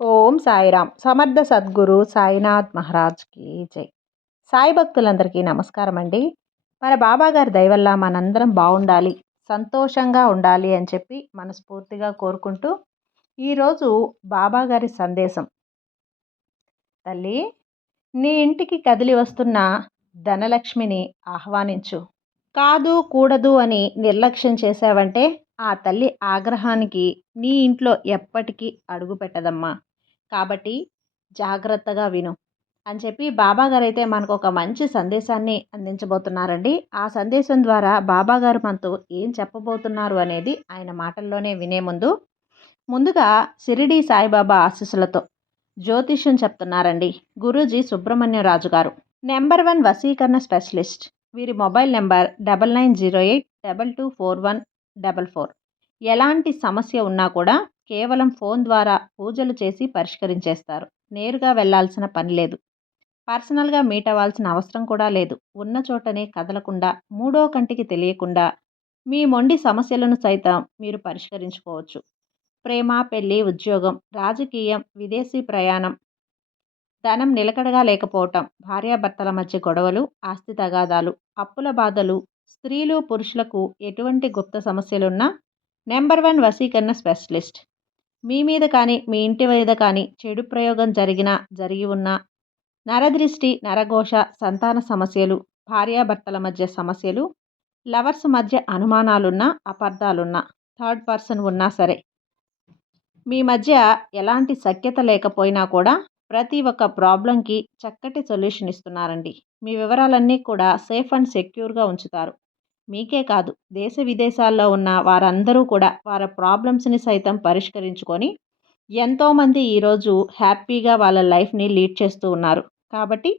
ఓం సాయిరామ్. సమర్థ సద్గురు సాయినాథ్ మహారాజ్కి జై. సాయి భక్తులందరికీ నమస్కారం అండి మన బాబాగారి దయవల్ల మనందరం బాగుండాలి సంతోషంగా ఉండాలి అని చెప్పి మనస్ఫూర్తిగా కోరుకుంటూ ఈరోజు బాబాగారి సందేశం. తల్లి నీ ఇంటికి కదిలి వస్తున్న ధనలక్ష్మిని ఆహ్వానించు. కాదు కూడదు అని నిర్లక్ష్యం చేశావంటే ఆ తల్లి ఆగ్రహానికి నీ ఇంట్లో ఎప్పటికీ అడుగు పెట్టదమ్మా కాబట్టి జాగ్రత్తగా విను. అని చెప్పి బాబాగారు అయితే మనకు ఒక మంచి సందేశాన్ని అందించబోతున్నారండి. ఆ సందేశం ద్వారా బాబాగారు మనతో ఏం చెప్పబోతున్నారు అనేది ఆయన మాటల్లోనే వినే ముందు ముందుగా షిరిడి సాయిబాబా ఆశీస్సులతో జ్యోతిష్యం చెప్తున్నారండి. గురూజీ సుబ్రహ్మణ్యరాజు గారు. నెంబర్ వన్ వసీకరణ స్పెషలిస్ట్. వీరి mobile number double nine zero eight double two four one double four. ఎలాంటి సమస్య ఉన్నా కూడా కేవలం ఫోన్ ద్వారా పూజలు చేసి పరిష్కరించేస్తారు. నేరుగా వెళ్ళాల్సిన పని లేదు. పర్సనల్గా మీట్ అవ్వాల్సిన అవసరం కూడా లేదు. ఉన్న చోటనే కదలకుండా మూడో కంటికి తెలియకుండా మీ మొండి సమస్యలను సైతం మీరు పరిష్కరించుకోవచ్చు. ప్రేమ పెళ్ళి ఉద్యోగం రాజకీయం విదేశీ ప్రయాణం ధనం నిలకడగా లేకపోవటం భార్యాభర్తల మధ్య గొడవలు ఆస్తి తగాదాలు అప్పుల బాధలు స్త్రీలు పురుషులకు ఎటువంటి గుప్త సమస్యలున్నా నెంబర్ వన్ వసీకరణ స్పెషలిస్ట్. మీ మీద కానీ మీ ఇంటి మీద కానీ చెడు ప్రయోగం జరిగినా జరిగి ఉన్నా నరదృష్టి నరఘోష సంతాన సమస్యలు భార్యాభర్తల మధ్య సమస్యలు లవర్స్ మధ్య అనుమానాలున్నా అపార్థాలున్నా థర్డ్ పర్సన్ ఉన్నా సరే మీ మధ్య ఎలాంటి సఖ్యత లేకపోయినా కూడా ప్రతి ఒక్క ప్రాబ్లంకి చక్కటి సొల్యూషన్ ఇస్తున్నారండి. మీ వివరాలన్నీ కూడా సేఫ్ అండ్ సెక్యూర్గా ఉంచుతారు. మీకే కాదు. దేశ విదేశాల్లో ఉన్న వారందరూ కూడా వారి ప్రాబ్లమ్స్ని సైతం పరిష్కరించుకొని ఎంతోమంది ఈరోజు హ్యాపీగా వాళ్ళ లైఫ్ని లీడ్ చేస్తూ ఉన్నారు. కాబట్టి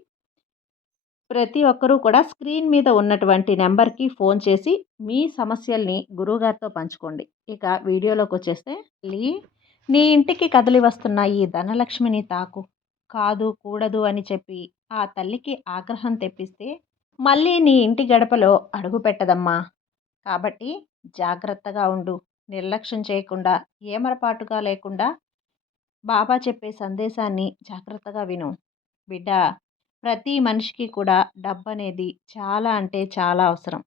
ప్రతి ఒక్కరూ కూడా స్క్రీన్ మీద ఉన్నటువంటి నెంబర్కి ఫోన్ చేసి మీ సమస్యల్ని గురువుగారితో పంచుకోండి. ఇక వీడియోలోకి వచ్చేస్తే నీ ఇంటికి కదిలి వస్తున్న ఈ ధనలక్ష్మిని తాకు. కాదు కూడదు అని చెప్పి ఆ తల్లికి ఆగ్రహం తెప్పిస్తే మళ్ళీ నీ ఇంటి గడపలో అడుగు పెట్టదమ్మా. కాబట్టి జాగ్రత్తగా ఉండు. నిర్లక్ష్యం చేయకుండా ఏమరపాటుగా లేకుండా బాబా చెప్పే సందేశాన్ని జాగ్రత్తగా విను. బిడ్డ ప్రతి మనిషికి కూడా డబ్బు అనేది చాలా అంటే చాలా అవసరం.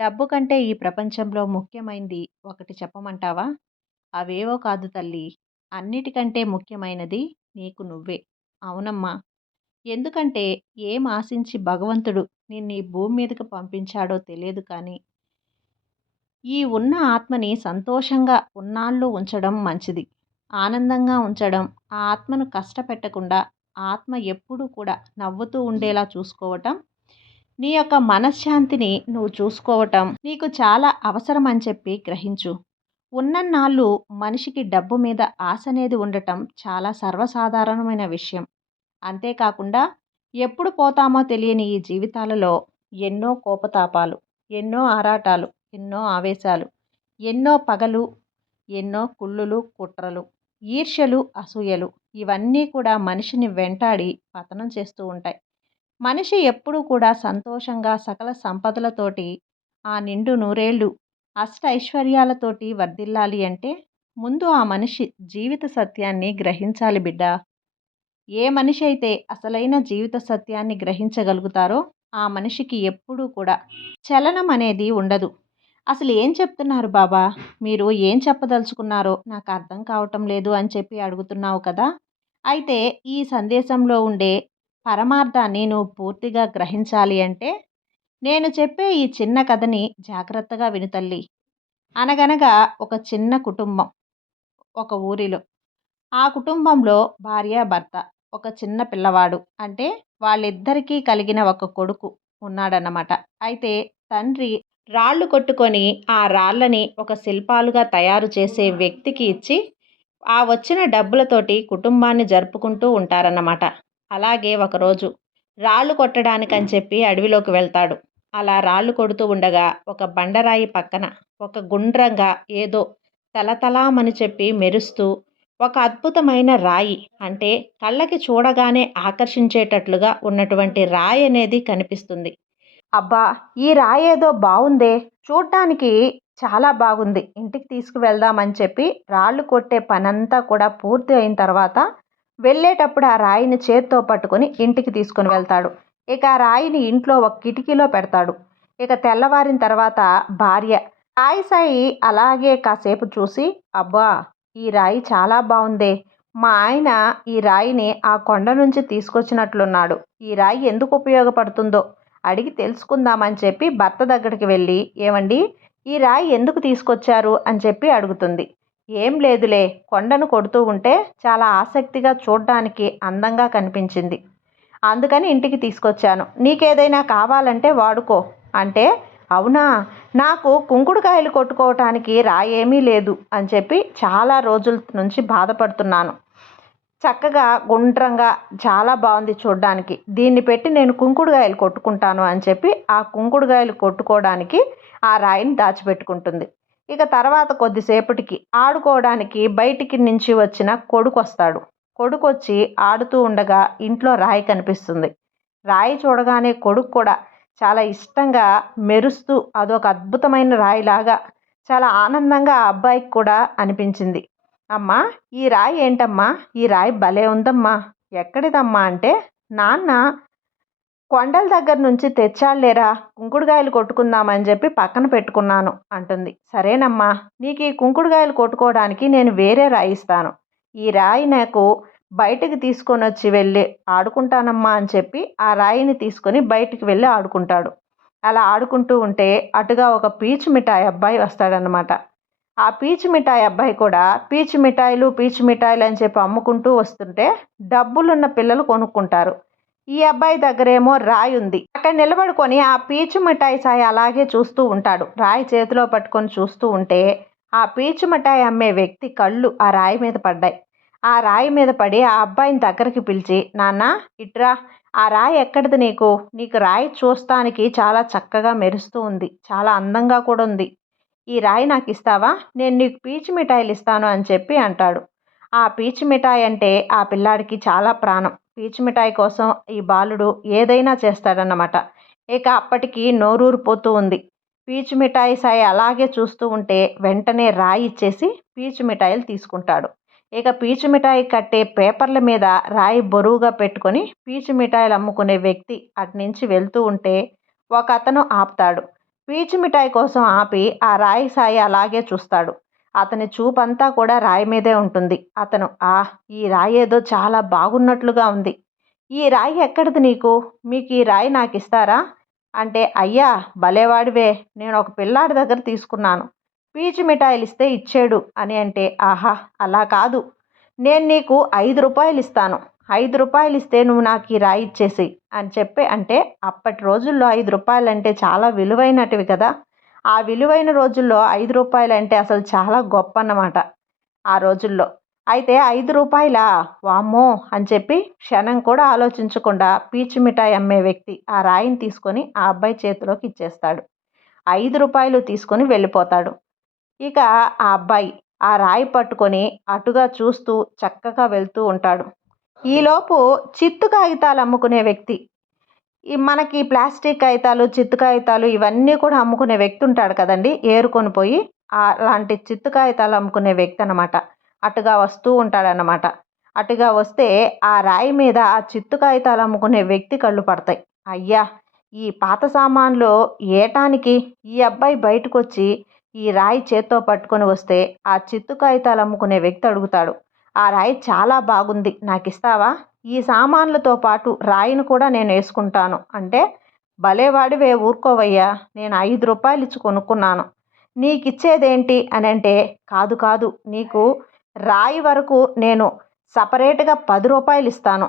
డబ్బు కంటే ఈ ప్రపంచంలో ముఖ్యమైనది ఒకటి చెప్పమంటావా? అవేవో కాదు తల్లి. అన్నిటికంటే ముఖ్యమైనది నీకు నువ్వే. అవునమ్మా. ఎందుకంటే ఏం ఆశించి భగవంతుడు నిన్ను ఈ భూమి మీదకి పంపించాడో తెలియదు కానీ ఈ ఉన్న ఆత్మని సంతోషంగా ఉన్నాళ్ళు ఉంచడం మంచిది. ఆనందంగా ఉంచడం ఆ ఆత్మను కష్టపెట్టకుండా ఆత్మ ఎప్పుడూ కూడా నవ్వుతూ ఉండేలా చూసుకోవటం నీ యొక్క మనశ్శాంతిని నువ్వు చూసుకోవటం నీకు చాలా అవసరం అని చెప్పి గ్రహించు. ఉన్నన్నాళ్ళు మనిషికి డబ్బు మీద ఆశ అనేది ఉండటం చాలా సర్వసాధారణమైన విషయం. అంతేకాకుండా ఎప్పుడు పోతామో తెలియని ఈ జీవితాలలో ఎన్నో కోపతాపాలు ఎన్నో ఆరాటాలు ఎన్నో ఆవేశాలు ఎన్నో పగలు ఎన్నో కుళ్ళులు కుట్రలు ఈర్ష్యలు అసూయలు ఇవన్నీ కూడా మనిషిని వెంటాడి పతనం చేస్తూ ఉంటాయి. మనిషి ఎప్పుడూ కూడా సంతోషంగా సకల సంపదలతోటి ఆ నిండు నూరేళ్ళు అష్ట ఐశ్వర్యాలతోటి వర్ధిల్లాలి అంటే ముందు ఆ మనిషి జీవిత సత్యాన్ని గ్రహించాలి బిడ్డ. ఏ మనిషి అయితే అసలైన జీవిత సత్యాన్ని గ్రహించగలుగుతారో ఆ మనిషికి ఎప్పుడూ కూడా చలనం అనేది ఉండదు. అసలు ఏం చెప్తున్నారు బాబా? మీరు ఏం చెప్పదలుచుకున్నారో నాకు అర్థం కావటం లేదు అని చెప్పి అడుగుతున్నావు కదా? అయితే ఈ సందేశంలో ఉండే పరమార్థాన్ని నువ్వు పూర్తిగా గ్రహించాలి అంటే నేను చెప్పే ఈ చిన్న కథని జాగ్రత్తగా వినుతల్లి అనగనగా ఒక చిన్న కుటుంబం ఒక ఊరిలో. ఆ కుటుంబంలో భార్య భర్త. ఒక చిన్న పిల్లవాడు. అంటే వాళ్ళిద్దరికీ కలిగిన ఒక కొడుకు ఉన్నాడన్నమాట. అయితే తండ్రి రాళ్ళు కొట్టుకొని ఆ రాళ్ళని ఒక శిల్పాలుగా తయారు చేసే వ్యక్తికి ఇచ్చి ఆ వచ్చిన డబ్బులతోటి కుటుంబాన్ని జరుపుకుంటూ ఉంటారన్నమాట. అలాగే ఒకరోజు రాళ్ళు కొట్టడానికని చెప్పి అడవిలోకి వెళ్తాడు. అలా రాళ్ళు కొడుతూ ఉండగా ఒక బండరాయి పక్కన ఒక గుండ్రంగా ఏదో తలతలామని చెప్పి మెరుస్తూ ఒక అద్భుతమైన రాయి అంటే కళ్ళకి చూడగానే ఆకర్షించేటట్లుగా ఉన్నటువంటి రాయి అనేది కనిపిస్తుంది. అబ్బా! ఈ రాయి ఏదో బాగుందే చూడటానికి చాలా బాగుంది. ఇంటికి తీసుకువెళ్దామని చెప్పి రాళ్ళు కొట్టే పనంతా కూడా పూర్తి అయిన తర్వాత వెళ్ళేటప్పుడు ఆ రాయిని చేత్తో పట్టుకొని ఇంటికి తీసుకొని వెళ్తాడు. ఇక ఆ రాయిని ఇంట్లో ఒక కిటికీలో పెడతాడు. ఇక తెల్లవారిన తర్వాత భార్య రాయి సాయి అలాగే కాసేపు చూసి అబ్బా! ఈ రాయి చాలా బాగుందే మా ఆయన ఈ రాయిని ఆ కొండ నుంచి తీసుకొచ్చినట్లున్నాడు. ఈ రాయి ఎందుకు ఉపయోగపడుతుందో అడిగి తెలుసుకుందామని చెప్పి భర్త దగ్గరికి వెళ్ళి ఏమండి ఈ రాయి ఎందుకు తీసుకొచ్చారు? అని చెప్పి అడుగుతుంది. ఏం లేదులే కొండను కొడుతూ ఉంటే చాలా ఆసక్తిగా చూడ్డానికి అందంగా కనిపించింది. అందుకని ఇంటికి తీసుకొచ్చాను. నీకేదైనా కావాలంటే వాడుకో. అంటే? అవునా నాకు కుంకుడుకాయలు కొట్టుకోవటానికి రాయేమీ లేదు అని చెప్పి చాలా రోజుల నుంచి బాధపడుతున్నాను. చక్కగా గుండ్రంగా చాలా బాగుంది చూడ్డానికి. దీన్ని పెట్టి నేను కుంకుడుకాయలు కొట్టుకుంటాను అని చెప్పి ఆ కుంకుడుకాయలు కొట్టుకోవడానికి ఆ రాయిని దాచిపెట్టుకుంటుంది. ఇక తర్వాత కొద్దిసేపటికి ఆడుకోవడానికి బయటికి నుంచి వచ్చిన కొడుకు వస్తాడు కొడుకు వచ్చి ఆడుతూ ఉండగా ఇంట్లో రాయి కనిపిస్తుంది. రాయి చూడగానే కొడుకు కూడా చాలా ఇష్టంగా మెరుస్తూ అదొక అద్భుతమైన రాయిలాగా చాలా ఆనందంగా ఆ అబ్బాయికి కూడా అనిపించింది. అమ్మా ఈ రాయి ఏంటమ్మా? ఈ రాయి భలే ఉందమ్మా. ఎక్కడిదమ్మా అంటే నాన్న కొండల దగ్గర నుంచి తెచ్చాలేరా కుంకుడుకాయలు కొట్టుకుందామని చెప్పి పక్కన పెట్టుకున్నాను అంటుంది. సరేనమ్మా నీకు ఈ కుంకుడుకాయలు కొట్టుకోవడానికి నేను వేరే రాయి ఇస్తాను. ఈ రాయి నాకు బయటికి తీసుకొని వచ్చి వెళ్ళి ఆడుకుంటానమ్మా అని చెప్పి ఆ రాయిని తీసుకొని బయటికి వెళ్ళి ఆడుకుంటాడు. అలా ఆడుకుంటూ ఉంటే అటుగా ఒక పీచు మిఠాయి అబ్బాయి వస్తాడనమాట ఆ పీచు మిఠాయి అబ్బాయి కూడా పీచు మిఠాయిలు పీచు మిఠాయిలు అని చెప్పి అమ్ముకుంటూ వస్తుంటే డబ్బులున్న పిల్లలు కొనుక్కుంటారు. ఈ అబ్బాయి దగ్గరేమో రాయి ఉంది. అక్కడ నిలబడుకొని ఆ పీచు మిఠాయి సాయి అలాగే చూస్తూ ఉంటాడు. రాయి చేతిలో పట్టుకొని చూస్తూ ఉంటే ఆ పీచు మిఠాయి అమ్మే వ్యక్తి కళ్ళు ఆ రాయి మీద పడ్డాయి. ఆ రాయి మీద పడి ఆ అబ్బాయిని దగ్గరికి పిలిచి నాన్న ఇట్రా ఆ రాయి ఎక్కడిది నీకు? నీకు రాయి చూస్తానికి చాలా చక్కగా మెరుస్తూ ఉంది చాలా అందంగా కూడా ఉంది. ఈ రాయి నాకు ఇస్తావా? నేను నీకు పీచు మిఠాయిలు ఇస్తాను అని చెప్పి అంటాడు. ఆ పీచు మిఠాయి అంటే ఆ పిల్లాడికి చాలా ప్రాణం. పీచు మిఠాయి కోసం ఈ బాలుడు ఏదైనా చేస్తాడన్నమాట. ఇక అప్పటికి నోరూరిపోతూ ఉంది. పీచు మిఠాయి సాయి అలాగే చూస్తూ ఉంటే వెంటనే రాయి ఇచ్చేసి పీచు మిఠాయిలు తీసుకుంటాడు. ఇక పీచు మిఠాయి కట్టే పేపర్ల మీద రాయి బరువుగా పెట్టుకొని పీచు మిఠాయిలు అమ్ముకునే వ్యక్తి అటు నుంచి వెళ్తూ ఉంటే ఒక అతను ఆపుతాడు. పీచు మిఠాయి కోసం ఆపి ఆ రాయి సాయి అలాగే చూస్తాడు. అతని చూపంతా కూడా రాయి మీదే ఉంటుంది. అతను ఆ ఈ రాయి ఏదో చాలా బాగున్నట్లుగా ఉంది. ఈ రాయి ఎక్కడిది నీకు? మీకు ఈ రాయి నాకు ఇస్తారా అంటే అయ్యా భలేవాడివే నేను ఒక పిల్లాడి దగ్గర తీసుకున్నాను. పీచు మిఠాయిలు ఇస్తే ఇచ్చాడు అని అంటే ఆహా అలా కాదు. నేను నీకు ఐదు రూపాయలు ఇస్తాను ఐదు రూపాయలు ఇస్తే నువ్వు నాకు ఈ రాయి ఇచ్చేసి అని చెప్పి అంటే అప్పటి రోజుల్లో ఐదు రూపాయలు అంటే చాలా విలువైనటివి కదా. ఆ విలువైన రోజుల్లో ఐదు రూపాయలు అంటే అసలు చాలా గొప్ప అన్నమాట ఆ రోజుల్లో. అయితే ఐదు రూపాయల? వామ్మో అని చెప్పి క్షణం కూడా ఆలోచించకుండా పీచు మిఠాయి అమ్మే వ్యక్తి ఆ రాయిని తీసుకొని ఆ అబ్బాయి చేతిలోకి ఇచ్చేస్తాడు. ఐదు రూపాయలు తీసుకొని వెళ్ళిపోతాడు. ఇక ఆ అబ్బాయి ఆ రాయి పట్టుకొని అటుగా చూస్తూ చక్కగా వెళ్తూ ఉంటాడు. ఈలోపు చిత్తు కాగితాలు అమ్ముకునే వ్యక్తి ఈ మనకి ప్లాస్టిక్ కాగితాలు చిత్తు కాగితాలు ఇవన్నీ కూడా అమ్ముకునే వ్యక్తి ఉంటాడు కదండి. ఏరుకొని పోయి అలాంటి చిత్తు కాగితాలు అమ్ముకునే వ్యక్తి అనమాట అటుగా వస్తూ ఉంటాడనమాట అటుగా వస్తే ఆ రాయి మీద ఆ చిత్తు కాగితాలు అమ్ముకునే వ్యక్తి కళ్ళు పడతాయి. అయ్యా! ఈ పాత సామాన్లు ఏటానికి ఈ అబ్బాయి బయటకు వచ్చి ఈ రాయి చేత్తో పట్టుకొని వస్తే ఆ చిత్తు కాగితాలు అమ్ముకునే వ్యక్తి అడుగుతాడు ఆ రాయి చాలా బాగుంది నాకు ఇస్తావా ఈ సామాన్లతో పాటు రాయిని కూడా నేను వేసుకుంటాను. అంటే భలేవాడివే ఊరుకోవయ్యా నేను ఐదు రూపాయలు ఇచ్చి కొనుక్కున్నాను. నీకు ఇచ్చేదేంటి అని అంటే కాదు కాదు నీకు రాయి వరకు నేను సపరేట్గా పది రూపాయలు ఇస్తాను.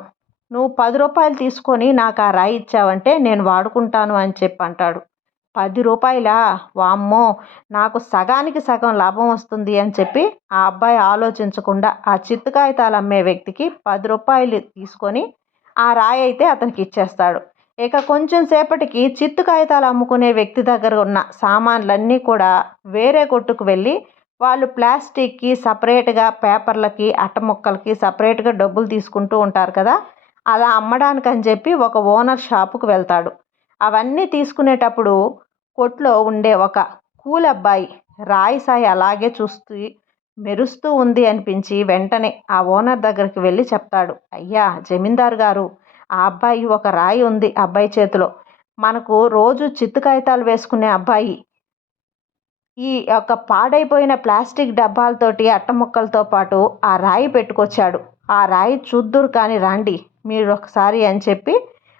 నువ్వు పది రూపాయలు తీసుకొని నాకు ఆ రాయి ఇచ్చావంటే నేను వాడుకుంటాను అని చెప్పి అంటాడు. పది రూపాయలా? వామ్మో! నాకు సగానికి సగం లాభం వస్తుంది అని చెప్పి ఆ అబ్బాయి ఆలోచించకుండా ఆ చిత్తు కాగితాలు అమ్మే వ్యక్తికి పది రూపాయలు తీసుకొని ఆ రాయి అయితే అతనికి ఇచ్చేస్తాడు. ఇక కొంచెం సేపటికి చిత్తు కాగితాలు అమ్ముకునే వ్యక్తి దగ్గర ఉన్న సామాన్లన్నీ కూడా వేరే కొట్టుకు వెళ్ళి వాళ్ళు ప్లాస్టిక్కి సపరేట్గా పేపర్లకి అట్ట ముక్కలకి సపరేట్గా డబ్బులు తీసుకుంటూ ఉంటారు కదా! అలా అమ్మడానికి అని చెప్పి ఒక ఓనర్ షాపుకు వెళ్తాడు. అవన్నీ తీసుకునేటప్పుడు కొట్లో ఉండే ఒక కూల్ అబ్బాయి రాయి సాయి అలాగే చూస్తూ మెరుస్తూ ఉంది అనిపించి వెంటనే ఆ ఓనర్ దగ్గరికి వెళ్ళి చెప్తాడు అయ్యా జమీందారు గారు ఆ అబ్బాయి ఒక రాయి ఉంది అబ్బాయి చేతిలో. మనకు రోజు చిత్తు కాగితాలు వేసుకునే అబ్బాయి. ఈ యొక్క పాడైపోయిన ప్లాస్టిక్ డబ్బాలతోటి అట్టముక్కలతో పాటు ఆ రాయి పెట్టుకొచ్చాడు. ఆ రాయి చూద్దురు కానీ రాండి మీరు ఒకసారి అని చెప్పి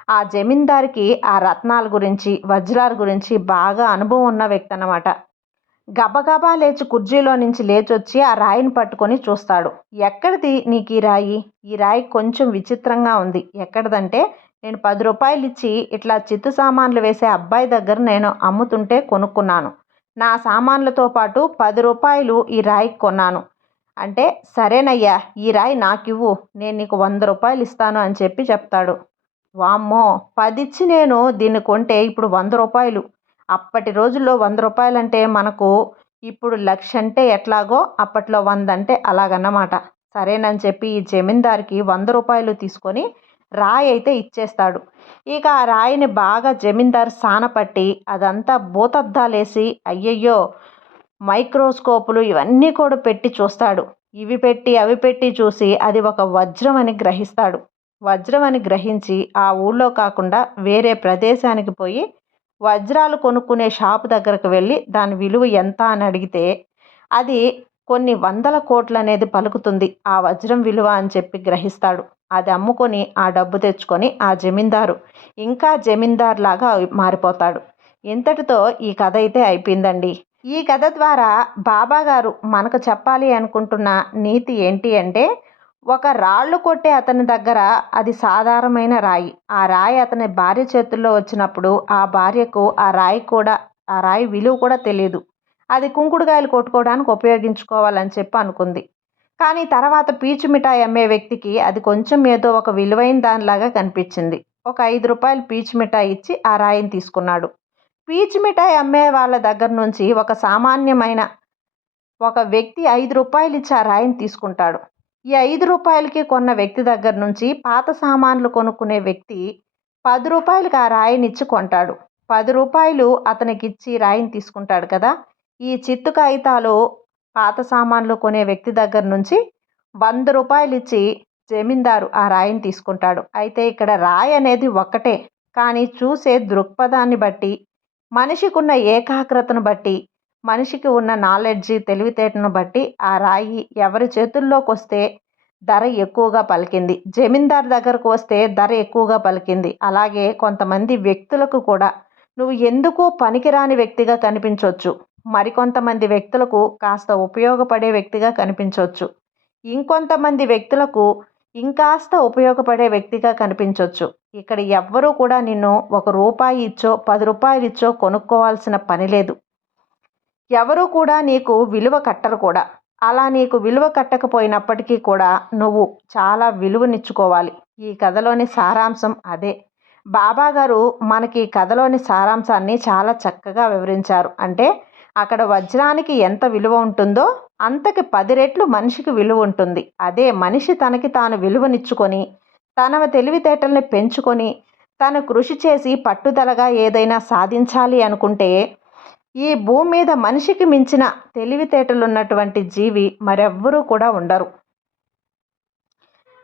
ఆ జమీందారికి ఆ రత్నాల గురించి వజ్రాల గురించి బాగా అనుభవం ఉన్న వ్యక్తి అన్నమాట గబగబా లేచి కుర్జీలో నుంచి లేచొచ్చి ఆ రాయిని పట్టుకొని చూస్తాడు. ఎక్కడిది నీకు ఈ రాయి? ఈ రాయి కొంచెం విచిత్రంగా ఉంది. ఎక్కడిదంటే నేను పది రూపాయలు ఇచ్చి ఇట్లా చిత్తు సామాన్లు వేసే అబ్బాయి దగ్గర నేను అమ్ముతుంటే కొనుక్కున్నాను. నా సామాన్లతో పాటు పది రూపాయలు ఈ రాయికి కొన్నాను. అంటే సరేనయ్యా ఈ రాయి నాకివ్వు నేను నీకు వంద రూపాయలు ఇస్తాను అని చెప్పి చెప్తాడు. వామ్మో! పదిచ్చి నేను దీన్ని కొంటే ఇప్పుడు వంద రూపాయలు. అప్పటి రోజుల్లో వంద రూపాయలంటే మనకు ఇప్పుడు లక్ష అంటే ఎట్లాగో అప్పట్లో వంద అంటే అలాగన్నమాట. సరేనని చెప్పి ఈ జమీందారికి వంద రూపాయలు తీసుకొని రాయి అయితే ఇచ్చేస్తాడు. ఇక ఆ రాయిని బాగా జమీందారు సానపట్టి అదంతా భూతద్దాలేసి అయ్యయ్యో! మైక్రోస్కోపులు ఇవన్నీ కూడా పెట్టి చూస్తాడు. ఇవి పెట్టి అవి పెట్టి చూసి అది ఒక వజ్రం అని గ్రహిస్తాడు. వజ్రం అని గ్రహించి ఆ ఊళ్ళో కాకుండా వేరే ప్రదేశానికి పోయి వజ్రాలు కొనుక్కునే షాపు దగ్గరకు వెళ్ళి దాని విలువ ఎంత అని అడిగితే అది కొన్ని వందల కోట్లు అనేది పలుకుతుంది. ఆ వజ్రం విలువ అని చెప్పి గ్రహిస్తాడు. అది అమ్ముకొని ఆ డబ్బు తెచ్చుకొని ఆ జమీందారు ఇంకా జమీందార్ లాగా మారిపోతాడు. ఇంతటితో ఈ కథ అయితే అయిపోయిందండి. ఈ కథ ద్వారా బాబా గారు మనకు చెప్పాలి అనుకుంటున్న నీతి ఏంటి అంటే ఒక రాళ్ళు కొట్టే అతని దగ్గర అది సాధారణమైన రాయి. ఆ రాయి అతని భార్య చేతుల్లో వచ్చినప్పుడు ఆ భార్యకు ఆ రాయి కూడా ఆ రాయి విలువ కూడా తెలియదు అది కుంకుడుకాయలు కొట్టుకోవడానికి ఉపయోగించుకోవాలని చెప్పి అనుకుంది. కానీ తర్వాత పీచు మిఠాయి అమ్మే వ్యక్తికి అది కొంచెం ఏదో ఒక విలువైన దానిలాగా కనిపించింది. ఒక ఐదు రూపాయలు పీచు మిఠాయి ఇచ్చి ఆ రాయిని తీసుకున్నాడు. పీచు మిఠాయి అమ్మే వాళ్ళ దగ్గర నుంచి ఒక సామాన్యమైన ఒక వ్యక్తి ఐదు రూపాయలు ఇచ్చి ఆ రాయిని తీసుకుంటాడు. ఈ ఐదు రూపాయలకి కొన్న వ్యక్తి దగ్గర నుంచి పాత సామాన్లు కొనుక్కునే వ్యక్తి పది రూపాయలకి ఆ రాయిని ఇచ్చి కొంటాడు. పది రూపాయలు అతనికి ఇచ్చి రాయిని తీసుకుంటాడు కదా. ఈ చిత్తు కాగితాలు పాత సామాన్లు కొనే వ్యక్తి దగ్గర నుంచి వంద రూపాయలు ఇచ్చి జమీందారు ఆ రాయిని తీసుకుంటాడు. అయితే ఇక్కడ రాయి అనేది ఒక్కటే. కానీ చూసే దృక్పథాన్ని బట్టి మనిషికి ఉన్న ఏకాగ్రతను బట్టి మనిషికి ఉన్న నాలెడ్జి తెలివితేటను బట్టి ఆ రాయి ఎవరి చేతుల్లోకి వస్తే ధర ఎక్కువగా పలికింది. జమీందార్ దగ్గరకు వస్తే ధర ఎక్కువగా పలికింది. అలాగే కొంతమంది వ్యక్తులకు కూడా. నువ్వు ఎందుకు పనికిరాని వ్యక్తిగా కనిపించవచ్చు మరికొంతమంది వ్యక్తులకు కాస్త ఉపయోగపడే వ్యక్తిగా కనిపించవచ్చు ఇంకొంతమంది వ్యక్తులకు ఇంకాస్త ఉపయోగపడే వ్యక్తిగా కనిపించవచ్చు ఇక్కడ ఎవ్వరూ కూడా నిన్ను ఒక రూపాయి ఇచ్చో పది రూపాయలు ఇచ్చో కొనుక్కోవాల్సిన పని లేదు. ఎవరు కూడా నీకు విలువ కట్టరు కూడా. అలా నీకు విలువ కట్టకపోయినప్పటికీ కూడా నువ్వు చాలా విలువనిచ్చుకోవాలి. ఈ కథలోని సారాంశం అదే. బాబా గారు మనకి కథలోని సారాంశాన్ని చాలా చక్కగా వివరించారు. అంటే అక్కడ వజ్రానికి ఎంత విలువ ఉంటుందో అంతకి పది రెట్లు మనిషికి విలువ ఉంటుంది. అదే మనిషి తనకి తాను విలువనిచ్చుకొని తన తెలివితేటల్ని పెంచుకొని తను కృషి చేసి పట్టుదలగా ఏదైనా సాధించాలి అనుకుంటే ఈ భూమి మీద మనిషికి మించిన తెలివితేటలు ఉన్నటువంటి జీవి మరెవ్వరూ కూడా ఉండరు.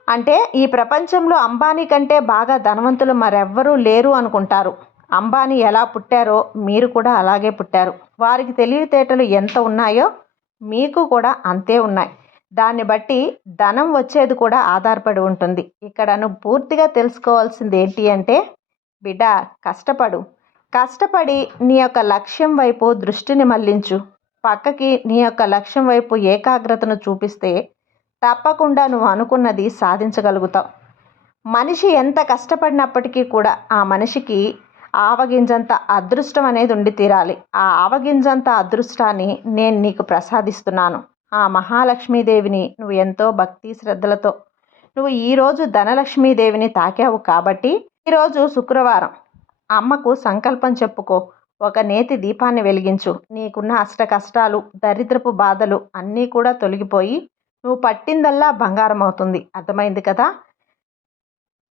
అంటే ఈ ప్రపంచంలో అంబానీ కంటే బాగా ధనవంతులు మరెవ్వరూ లేరు అనుకుంటారు. అంబానీ ఎలా పుట్టారో మీరు కూడా అలాగే పుట్టారు. వారికి తెలివితేటలు ఎంత ఉన్నాయో మీకు కూడా అంతే ఉన్నాయి. దాన్ని బట్టి ధనం వచ్చేది కూడా ఆధారపడి ఉంటుంది. ఇక్కడ నువ్వు పూర్తిగా తెలుసుకోవాల్సింది ఏంటి అంటే బిడ్డ కష్టపడు. కష్టపడి నీ యొక్క లక్ష్యం వైపు దృష్టిని మళ్ళించు పక్కకి నీ యొక్క లక్ష్యం వైపు ఏకాగ్రతను చూపిస్తే తప్పకుండా నువ్వు అనుకున్నది సాధించగలుగుతావు. మనిషి ఎంత కష్టపడినప్పటికీ కూడా ఆ మనిషికి ఆవగింజంత అదృష్టం అనేది ఉండి తీరాలి. ఆ ఆవగింజంత అదృష్టాన్ని నేను నీకు ప్రసాదిస్తున్నాను. ఆ మహాలక్ష్మీదేవిని నువ్వు ఎంతో భక్తి శ్రద్ధలతో నువ్వు ఈరోజు ధనలక్ష్మీదేవిని తాకావు కాబట్టి ఈరోజు శుక్రవారం అమ్మకు సంకల్పం చెప్పుకో. ఒక నేతి దీపాన్ని వెలిగించు. నీకున్న అష్ట కష్టాలు దరిద్రపు బాధలు అన్నీ కూడా తొలగిపోయి నువ్వు పట్టిందల్లా బంగారం అవుతుంది అర్థమైంది కదా?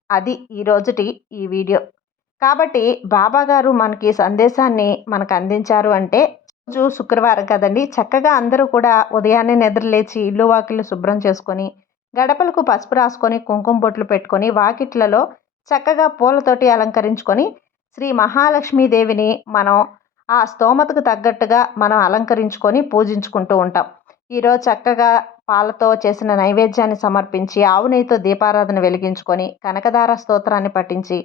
అది ఈరోజుటి ఈ వీడియో. కాబట్టి బాబా గారు మనకి సందేశాన్ని మనకు అందించారు అంటే రోజు శుక్రవారం కదండి చక్కగా అందరూ కూడా ఉదయాన్నే నిద్రలేచి ఇల్లు వాకిళ్ళు శుభ్రం చేసుకొని గడపలకు పసుపు రాసుకొని కుంకుమ బొట్లు పెట్టుకొని వాకిట్లలో చక్కగా పూలతోటి అలంకరించుకొని శ్రీ మహాలక్ష్మీదేవిని మనం ఆ స్తోమతకు తగ్గట్టుగా మనం అలంకరించుకొని పూజించుకుంటూ ఉంటాం. ఈరోజు చక్కగా పాలతో చేసిన నైవేద్యాన్ని సమర్పించి ఆవు నెయ్యితో దీపారాధన వెలిగించుకొని కనకదార స్తోత్రాన్ని పఠించి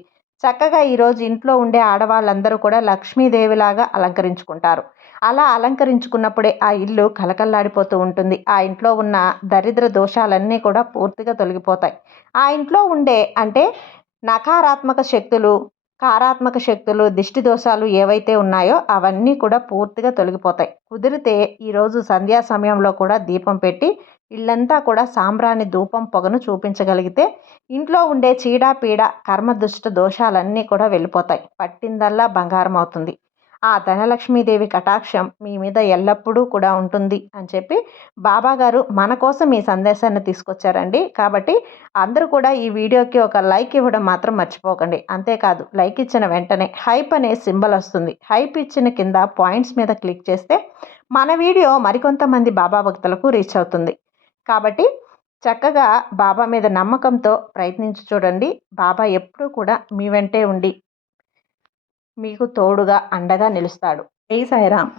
చక్కగా ఈరోజు ఇంట్లో ఉండే ఆడవాళ్ళందరూ కూడా లక్ష్మీదేవిలాగా అలంకరించుకుంటారు. అలా అలంకరించుకున్నప్పుడే ఆ ఇల్లు కలకల్లాడిపోతూ ఉంటుంది. ఆ ఇంట్లో ఉన్న దరిద్ర దోషాలన్నీ కూడా పూర్తిగా తొలగిపోతాయి. ఆ ఇంట్లో ఉండే అంటే నకారాత్మక శక్తులు కారాత్మక శక్తులు దిష్టి దోషాలు ఏవైతే ఉన్నాయో అవన్నీ కూడా పూర్తిగా తొలగిపోతాయి. కుదిరితే ఈరోజు సంధ్యా సమయంలో కూడా దీపం పెట్టి ఇల్లంతా కూడా సాంబ్రాణి ధూపం పొగను చూపించగలిగితే ఇంట్లో ఉండే చీడ పీడ కర్మదుష్ట దోషాలన్నీ కూడా వెళ్ళిపోతాయి. పట్టిందల్లా బంగారం అవుతుంది ఆ ధనలక్ష్మీదేవి కటాక్షం మీ మీద ఎల్లప్పుడూ కూడా ఉంటుంది అని చెప్పి బాబా గారు మన కోసం ఈ సందేశాన్ని తీసుకొచ్చారండి. కాబట్టి అందరూ కూడా ఈ వీడియోకి ఒక లైక్ ఇవ్వడం మాత్రం మర్చిపోకండి. అంతేకాదు లైక్ ఇచ్చిన వెంటనే హైప్ అనే సింబల్ వస్తుంది. హైప్ ఇచ్చిన కింద పాయింట్స్ మీద క్లిక్ చేస్తే మన వీడియో మరికొంతమంది బాబా భక్తులకు రీచ్ అవుతుంది. కాబట్టి చక్కగా బాబా మీద నమ్మకంతో ప్రయత్నించి చూడండి. బాబా ఎప్పుడూ కూడా మీ వెంటే ఉండి మీకు తోడుగా అండగా నిలుస్తాడు. జై సాయిరామ్.